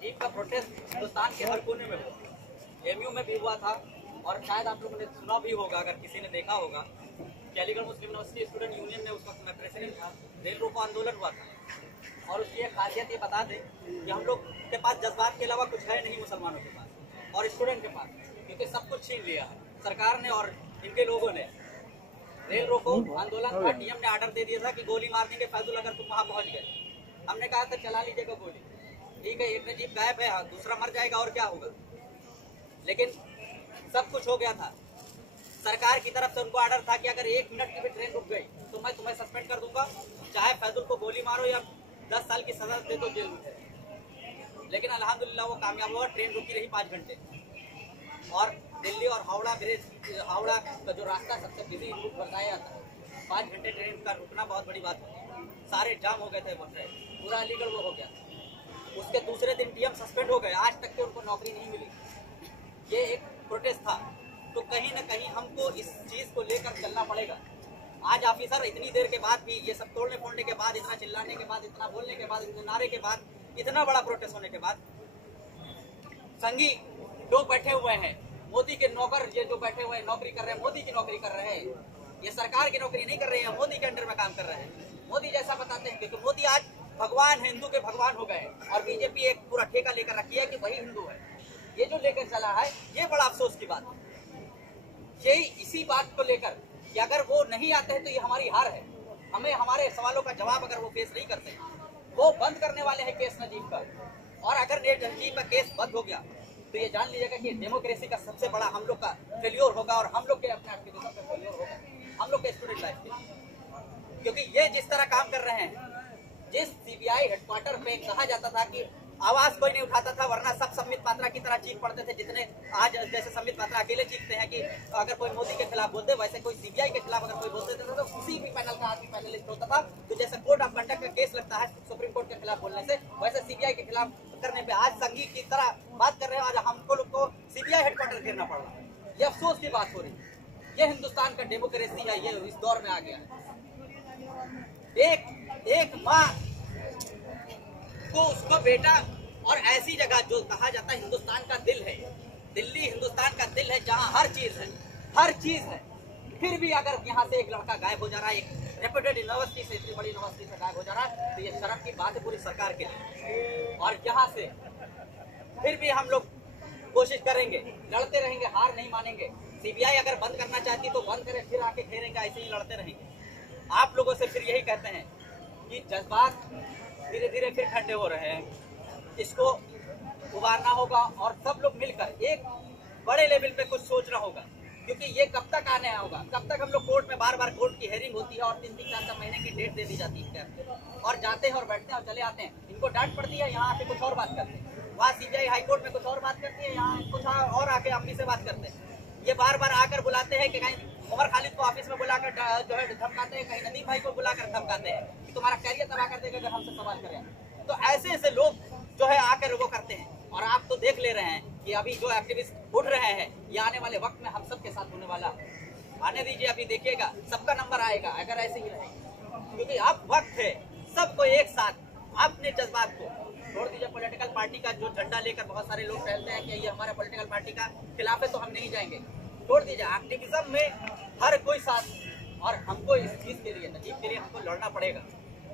नजीब का प्रोटेस्ट हिंदुस्तान के हर कोने में हुआ, एमयू में भी हुआ था और शायद आप लोगों ने सुना भी होगा, अगर किसी ने देखा होगा कि अलीगढ़ मुस्लिम यूनिवर्सिटी स्टूडेंट यूनियन में उस वक्त मैं प्रेसिडेंट था, रेल रोको आंदोलन हुआ था। और उसकी एक खासियत ये बता दें कि हम लोग के पास जज्बात के अलावा कुछ है नहीं मुसलमानों के पास और स्टूडेंट के पास, क्योंकि सब कुछ छीन लिया है सरकार ने और इनके लोगों ने। रेल रोको आंदोलन था, डीएम ने ऑर्डर दे दिया था कि गोली मार देंगे फैजुल अगर तुम वहां पहुंच गए। हमने कहा था चला लीजिएगा गोली, ठीक है, एक नजीब गायब है, दूसरा मर जाएगा और क्या होगा। लेकिन सब कुछ हो गया था, सरकार की तरफ से उनको ऑर्डर था कि अगर 1 मिनट की भी ट्रेन रुक गई तो मैं तुम्हें सस्पेंड कर दूंगा, चाहे फैजुल को गोली मारो या 10 साल की सजा दे दो जेल में। लेकिन अल्हम्दुलिल्लाह वो कामयाब हुआ, ट्रेन रुकी रही 5 घंटे। और दिल्ली और हावड़ा हावड़ा का जो रास्ता सबसे बिजी रूट बताया जाता है, 5 घंटे ट्रेन का रुकना बहुत बड़ी बात होती है। सारे जाम हो गए थे वो ट्रेन, पूरा अलीगढ़ वो हो गया। उसके दूसरे दिन डीएम सस्पेंड हो गए, आज तक के उनको नौकरी नहीं मिली। ये एक प्रोटेस्ट था, तो कहीं ना कहीं हमको इस चीज को लेकर चलना पड़ेगा। आज ऑफिसर इतनी देर के बाद भी, ये सब तोड़ने फोड़ने के बाद, इतना चिल्लाने के बाद, इतना बोलने के बाद, इतने नारे के बाद, इतना बड़ा प्रोटेस्ट होने के बाद, संघी लोग बैठे हुए हैं, मोदी के नौकर ये जो बैठे हुए हैं नौकरी कर रहे हैं, मोदी की नौकरी कर रहे हैं। ये सरकार की नौकरी नहीं कर रहे हैं, मोदी के अंडर में काम कर रहे हैं। मोदी जैसा बताते हैं, क्योंकि मोदी आज भगवान है, हिंदू के भगवान हो गए और बीजेपी एक पूरा ठेका लेकर रखी है कि वही हिंदू है। ये जो लेकर चला है, ये बड़ा अफसोस की बात है। यही इसी बात को लेकर कि अगर वो नहीं आते हैं तो ये हमारी हार है। हमें हमारे सवालों का जवाब अगर वो पेश नहीं करते, वो बंद करने वाले हैं केस नजीब का। और अगर नजीब का केस बंद हो गया तो ये जान लीजिएगा कि डेमोक्रेसी का सबसे बड़ा हम लोग का फेल्योर होगा और हम लोग के अपने एक्टिविज्म का फेल्योर होगा, हम लोग के स्टूडेंट लाइफ के। क्योंकि ये जिस तरह काम कर रहे हैं, जिस सीबीआई हेडक्वार्टर पे कहा जाता था कि आवाज कोई नहीं उठाता था, वरना सब संबित पात्रा की तरह चीख पड़ते थे, जितने आज जैसे संबित पात्रा अकेले चीखते हैं कि अगर कोई मोदी के खिलाफ बोलते, वैसे कोई सीबीआई के खिलाफ अगर कोई बोलते थे तो किसी भी पैनल का आदमी पैनलिस्ट होता था। तो जैसे कोड ऑफ कंडक्ट का केस लगता है सुप्रीम कोर्ट के खिलाफ बोलने से, वैसे सीबीआई के खिलाफ करने पे आज संघी की तरह बात कर रहे हैं। आज हमको लोग को सीबीआई हेडक्वार्टर घेरना पड़ रहा है, ये अफसोस की बात हो रही है। ये हिंदुस्तान का डेमोक्रेसी है, ये इस दौर में आ गया है। एक माँ को उसको बेटा, और ऐसी जगह जो कहा जाता है हिंदुस्तान का दिल है, दिल्ली हिंदुस्तान का दिल है, जहाँ हर चीज है, हर चीज है, फिर भी अगर यहाँ से एक लड़का गायब हो जा रहा है, एक रेप्यूटेड यूनिवर्सिटी से, इतनी बड़ी यूनिवर्सिटी से गायब हो जा रहा है, तो ये शर्म की बात है पूरी सरकार के लिए। और यहाँ से फिर भी हम लोग कोशिश करेंगे, लड़ते रहेंगे, हार नहीं मानेंगे। सीबीआई अगर बंद करना चाहती तो बंद करे, फिर आके घेरेंगे, ऐसे ही लड़ते रहेंगे। आप लोगों से फिर यही कहते हैं कि जज्बात धीरे धीरे फिर ठंडे हो रहे हैं, इसको उबारना होगा और सब लोग मिलकर एक बड़े लेवल पे कुछ सोचना होगा। क्योंकि ये कब तक आने होगा, कब तक हम लोग कोर्ट में बार बार कोर्ट की हेयरिंग होती है और 3-3 4 महीने की डेट दे दी जाती है और जाते हैं और बैठते हैं और चले आते हैं। इनको डांट पड़ती है, यहाँ आके कुछ और बात करते हैं, वहाँ सीबीआई हाईकोर्ट में कुछ और बात करती है, यहाँ कुछ और आके अम्मी से बात करते हैं। ये बार बार आकर बुलाते हैं कि कहीं उमर खालिद को ऑफिस में बुलाकर जो है धमकाते हैं, कहीं नदीम भाई को बुलाकर धमकाते हैं कि तुम्हारा कैरियर तबाह कर देगा अगर हमसे सवाल करें। तो ऐसे ऐसे लोग जो है आकर वो करते हैं। और आप तो देख ले रहे हैं कि अभी जो एक्टिविस्ट उठ रहे हैं, ये आने वाले वक्त में हम सब के साथ होने वाला आने दीजिए, अभी देखिएगा सबका नंबर आएगा अगर ऐसे ही रहेगा। क्योंकि अब वक्त है सबको एक साथ अपने जज्बात को छोड़ दीजिए। पॉलिटिकल पार्टी का जो झंडा लेकर बहुत सारे लोग फैलते हैं कि ये हमारा पॉलिटिकल पार्टी का खिलाफ है तो हम नहीं जाएंगे, छोड़ दीजिए। एक्टिविज्म में हर कोई साथ, और हमको इस चीज के लिए, नजीब के लिए हमको लड़ना पड़ेगा।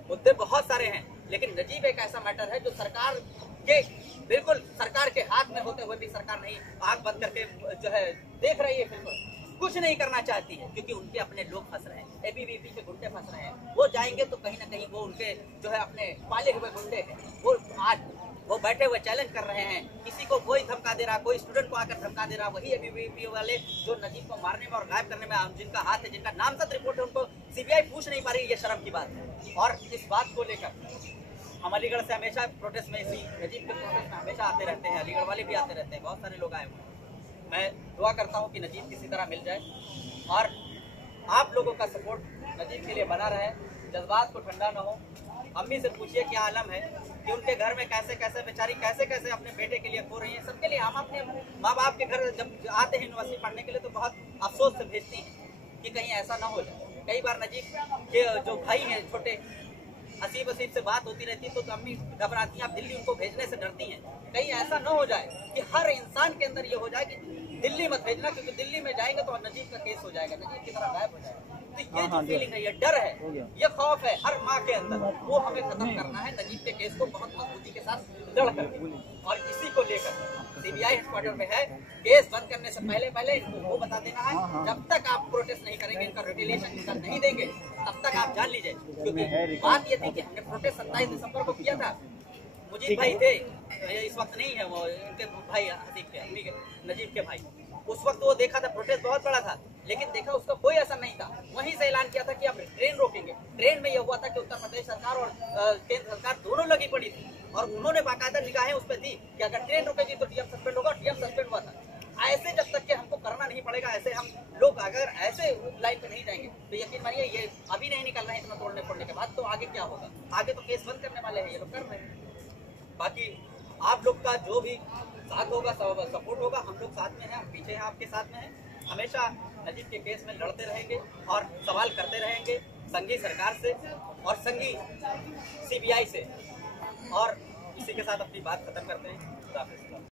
मुद्दे बहुत सारे हैं, लेकिन नजीब एक ऐसा मैटर है जो सरकार के बिल्कुल सरकार के हाथ में होते हुए भी सरकार नहीं आंख बंद करके जो है देख रही है, बिल्कुल कुछ नहीं करना चाहती है। क्योंकि उनके अपने लोग फंस रहे हैं, एबीवीपी के गुंडे फंस रहे हैं। वो जाएंगे तो कहीं ना कहीं वो उनके जो है अपने पाले हुए गुंडे हैं, वो आज वो बैठे हुए चैलेंज कर रहे हैं। किसी को कोई धमका दे रहा, कोई स्टूडेंट को आकर धमका दे रहा, वही एबीवीपी वाले जो नजीब को मारने में और गायब करने में जिनका हाथ है, जिनका नामजद रिपोर्ट है, उनको सीबीआई पूछ नहीं पा रही। ये शर्म की बात है। और इस बात को लेकर हम अलीगढ़ से हमेशा प्रोटेस्ट में, इसी नजीब के प्रोटेस्ट में हमेशा आते रहते हैं, अलीगढ़ वाले भी आते रहते हैं, बहुत सारे लोग आए हुए हैं। मैं दुआ करता हूँ कि नजीब किसी तरह मिल जाए और आप लोगों का सपोर्ट नजीब के लिए बना रहे, जज्बात को ठंडा ना हो। अम्मी से पूछिए क्या आलम है कि उनके घर में कैसे कैसे बेचारी कैसे कैसे अपने बेटे के लिए खो रही है। सबके लिए हम अपने माँ बाप के घर जब आते हैं यूनिवर्सिटी पढ़ने के लिए तो बहुत अफसोस से भेजती हैं कि कहीं ऐसा ना हो जाए। कई बार नजीब के जो भाई हैं छोटे, असीब असीब से बात होती रहती है तो अम्मी घबराती हैं, आप दिल्ली उनको भेजने से डरती हैं। कहीं ऐसा न हो जाए कि हर इंसान के अंदर ये हो जाए कि दिल्ली मत भेजना, क्योंकि दिल्ली में जाएंगे तो नजीब का केस हो जाएगा, नजीब की तरह गायब हो जाएगा। तो ये जो फीलिंग है, ये डर है, ये खौफ है हर माँ के अंदर, वो हमें खत्म करना है नजीब के केस को बहुत मजबूती के साथ लड़ कर। और इसी को लेकर सीबीआई हेडक्वार्टर में है, केस बंद करने से पहले इनको वो बता देना है, जब तक आप प्रोटेस्ट नहीं करेंगे, इनका रिटेलिएशन इनका नहीं देंगे, तब तक आप जान लीजिए। क्योंकि बात ये थी कि हमने प्रोटेस्ट 27 दिसंबर को किया था, मुजीब भाई थे, इस वक्त नहीं है, वो इनके भाई हसीब के, अम्मी के, नजीब के भाई, उस वक्त वो देखा था प्रोटेस्ट बहुत बड़ा था, लेकिन देखा उसका कोई असर नहीं था। वहीं से ऐलान किया था कि आप ट्रेन रोकेंगे। ट्रेन में यह हुआ था कि उत्तर प्रदेश सरकार और केंद्र सरकार दोनों लगी पड़ी थी, और उन्होंने बाकायदा निगाहें उस पर दी कि अगर ट्रेन रुकेगी तो डीएम सस्पेंड होगा, डीएम सस्पेंड हुआ था। ऐसे जब तक कि हमको करना नहीं पड़ेगा, ऐसे हम लोग अगर ऐसे लाइन पे नहीं जाएंगे तो यकीन मानिए ये अभी नहीं निकल रहे हैं, इतना तोड़ने फोड़ने के बाद तो आगे क्या होगा? आगे तो केस बंद करने वाले हैं, ये लोग कर रहे हैं। बाकी आप लोग का जो भी साथ होगा, सपोर्ट होगा, हम लोग साथ में हैं, हम पीछे हैं, आपके साथ में हैं। हमेशा नजीब के केस में लड़ते रहेंगे और सवाल करते रहेंगे संघी सरकार से और संघी सीबीआई से। और इसी के साथ अपनी बात खत्म करते हैं।